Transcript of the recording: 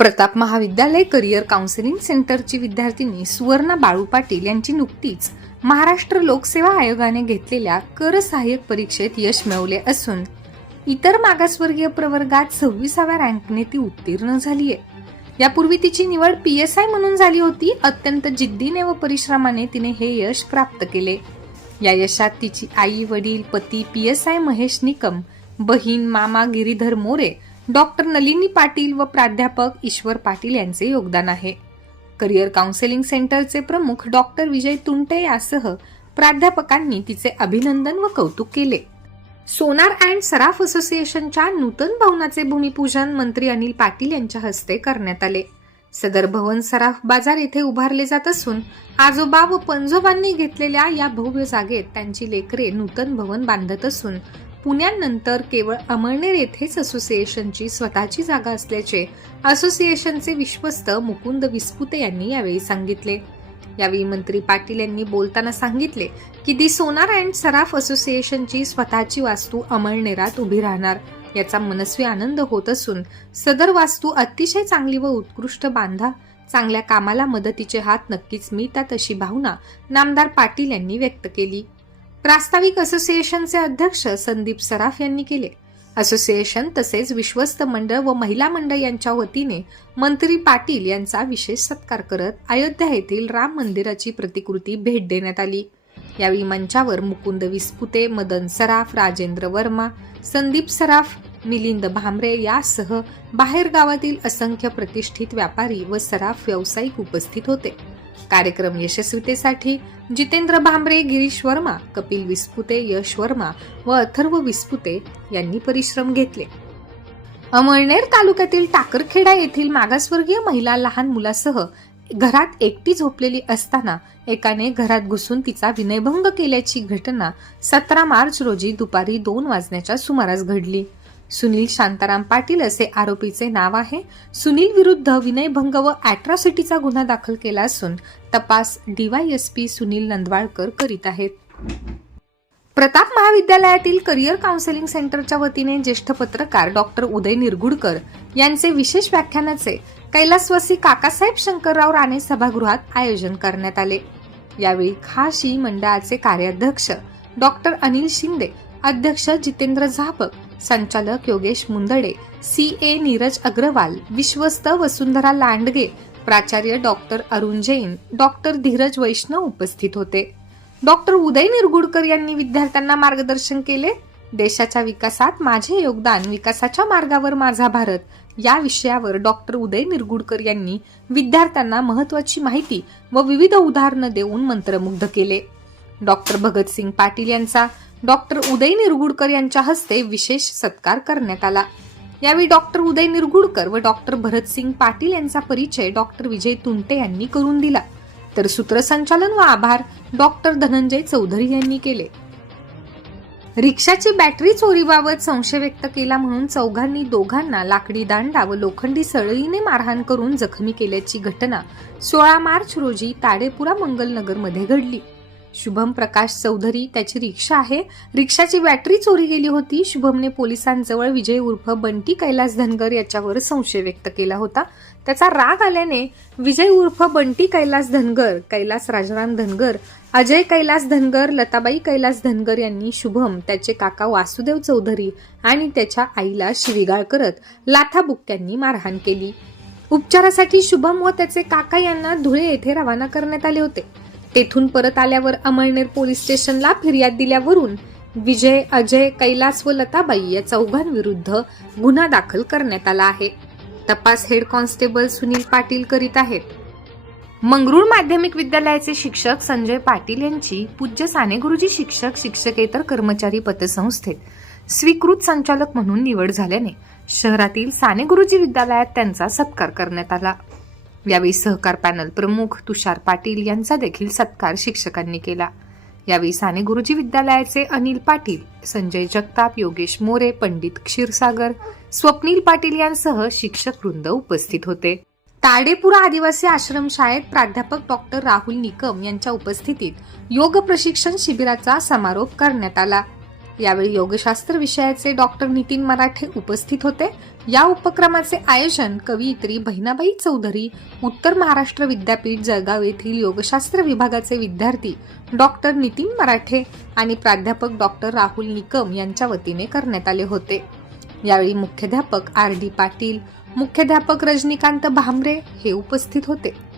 प्रताप महाविद्यालय career counselling सेंटरची विद्यार्थिनी सुवर्णा बाळू पाटील यांची नुकतीच महाराष्ट्र लोकसेवा आयोगाने घेतलेल्या कर सहाय्यक परीक्षेत यश मिळवले असून इतर मागासवर्गीय प्रवर्गात सव्वीसाव्या रँकने ती उत्तीर्ण झालीय. यापूर्वी तिची निवड पी एस आय म्हणून झाली होती. अत्यंत जिद्दीने व परिश्रमाने तिने हे यश प्राप्त केले. या यशात तिची आई वडील पती P S I Mahesh Nikam बहीण मामा गिरीधर मोरे डॉक्टर नलिनी पाटील व प्राध्यापक ईश्वर पाटील यांचे योगदान आहे. करिअर काउन्सिलिंग सेंटरचे प्रमुख डॉक्टर विजय तुंटे यासह प्राध्यापकांनी तिचे अभिनंदन व कौतुक केले. सोनार अँड सराफ असोसिएशनच्या नूतन भवनाचे भूमिपूजन मंत्री अनिल पाटील यांच्या हस्ते करण्यात आले. सदर भवन सराफ बाजार येथे उभारले जात असून आजोबा व पंजोबांनी घेतलेल्या या भव्य जागेत त्यांची लेकरे नूतन भवन बांधत असून पुण्यानंतर केवळ अमळनेर येथेच असोसिएशनची स्वतःची जागा असल्याचे असोसिएशनचे विश्वस्त मुकुंद विस्पुते यांनी यावेळी सांगितले. यावेळी मंत्री पाटील यांनी बोलताना सांगितले की दी सोनार अँड सराफ असोसिएशनची स्वतःची वास्तू अमळनेरात उभी राहणार. याचा मनस्वी आनंद होत असून सदर वास्तू अतिशय चांगली व उत्कृष्ट बांधा. चांगल्या कामाला मदतीचे हात नक्कीच मिळतात अशी भावना नामदार पाटील यांनी व्यक्त केली. प्रास्ताविक असोसिएशनचे अध्यक्ष संदीप सराफ यांनी केले. असोसिएशन तसेच विश्वस्त मंडळ व महिला मंडळ यांच्या वतीने मंत्री पाटील यांचा विशेष सत्कार करत अयोध्या येथील राम मंदिराची प्रतिकृती भेट देण्यात आली. यावेळी मंचावर मुकुंद विस्पुते मदन सराफ राजेंद्र वर्मा संदीप सराफ मिलिंद भांबरे यासह बाहेर गावातील असंख्य प्रतिष्ठित व्यापारी व सराफ व्यावसायिक उपस्थित होते. कार्यक्रम यशस्वीतेसाठी जितेंद्र भांबरे गिरीश वर्मा कपिल विस्पुते यश वर्मा व अथर्व विस्पुते यांनी परिश्रम घेतले. अमळनेर तालुक्यातील टाकरखेडा येथील मागासवर्गीय महिला लहान मुलासह घरात एकटी झोपलेली असताना एकाने घरात घुसून तिचा विनयभंग केल्याची घटना सतरा मार्च रोजी दुपारी दोन वाजण्याच्या सुमारास घडली. सुनील शांताराम पाटील असे आरोपीचे नाव आहे. सुनील विरुद्ध विनयभंग व अॅट्रॉसिटीचा गुन्हा दाखल केला असून तपास डीवायएसपी सुनील नंदवाळकर करीत आहेत. प्रताप महाविद्यालयातील करिअर काउन्सिलिंग सेंटरच्या वतीने ज्येष्ठ पत्रकार डॉक्टर उदय निरगुडकर यांचे विशेष व्याख्यानाचे कैलासवासी काकासाहेब शंकरराव राणे सभागृहात आयोजन करण्यात आले. यावेळी खाशी मंडळाचे कार्याध्यक्ष डॉक्टर अनिल शिंदे अध्यक्ष जितेंद्र झापक संचालक योगेश मुंदडे सी ए नीरज अग्रवाल विश्वस्त वसुंधरा लांडगे प्राचार्य डॉक्टर अरुण जैन डॉक्टर धीरज वैष्णव उपस्थित होते. डॉक्टर उदय निरगुडकर यांनी विद्यार्थ्यांना मार्गदर्शन केले. देशाच्या विकासात माझे योगदान विकासाच्या मार्गावर माझा भारत. या विषयावर डॉक्टर उदय निरगुडकर यांनी विद्यार्थ्यांना महत्वाची माहिती व विविध उदाहरणं देऊन मंत्रमुग्ध केले. डॉक्टर भगतसिंग पाटील यांचा डॉक्टर उदय निरगुडकर यांच्या हस्ते विशेष सत्कार करण्यात आला. यावेळी डॉक्टर उदय निरगुडकर व डॉक्टर भरतसिंग पाटील यांचा परिचय डॉक्टर विजय तुंटे यांनी करून दिला. तर सूत्रसंचालन व आभार डॉक्टर धनंजय चौधरी यांनी केले. रिक्षाची बॅटरी चोरीबाबत संशय व्यक्त केला म्हणून चौघांनी दोघांना लाकडी दांडा व लोखंडी सळईने मारहाण करून जखमी केल्याची घटना सोळा मार्च रोजी ताडेपुरा मंगलनगरमध्ये घडली. शुभम प्रकाश चौधरी त्याची रिक्षा आहे. रिक्षाची बॅटरी चोरी गेली होती. शुभमने पोलिसांजवळ विजय उर्फ बंटी कैलास धनगर याच्यावर संशय व्यक्त केला होता. त्याचा राग आल्याने विजय उर्फ बंटी कैलास धनगर कैलास राजाराम धनगर अजय कैलास धनगर लताबाई कैलास धनगर यांनी शुभम त्याचे काका वासुदेव चौधरी आणि त्याच्या आईला शिवीगाळ करत लाथाबुक्क्यांनी मारहाण केली. उपचारासाठी शुभम व त्याचे काका यांना धुळे येथे रवाना करण्यात आले होते. तेथून परत आल्यावर अमळनेर पोलीस स्टेशनला फिर्याद दिल्यावरून विजय अजय कैलास व लताबाई या चौघांविरुद्ध गुन्हा दाखल करण्यात आला आहे. तपास हेड कॉन्स्टेबल सुनील पाटील करीत आहेत. मंगरूळ माध्यमिक विद्यालयाचे शिक्षक संजय पाटील यांची पूज्य साने गुरुजी शिक्षक शिक्षकेतर कर्मचारी पतसंस्थेत स्वीकृत संचालक म्हणून निवड झाल्याने शहरातील साने गुरुजी विद्यालयात त्यांचा सत्कार करण्यात आला. यावेळी सहकार पॅनल प्रमुख तुषार पाटील यांचा देखील सत्कार शिक्षकांनी केला. यावेळी साने गुरुजी विद्यालयाचे अनिल पाटील संजय जगताप योगेश मोरे पंडित क्षीरसागर स्वप्नील पाटील यांसह शिक्षक वृंद उपस्थित होते. ताडेपुरा आदिवासी आश्रमशाळेत प्राध्यापक डॉक्टर राहुल निकम यांच्या उपस्थितीत योग प्रशिक्षण शिबिराचा समारोप करण्यात आला. यावेळी योगशास्त्र विषयाचे डॉक्टर नितीन मराठे उपस्थित होते. या उपक्रमाचे आयोजन कवयित्री बहिणाबाई चौधरी उत्तर महाराष्ट्र विद्यापीठ जळगाव येथील योगशास्त्र विभागाचे विद्यार्थी डॉक्टर नितीन मराठे आणि प्राध्यापक डॉक्टर राहुल निकम यांच्या वतीने करण्यात आले होते. यावेळी मुख्याध्यापक आर डी पाटील मुख्याध्यापक रजनीकांत भामरे हे उपस्थित होते.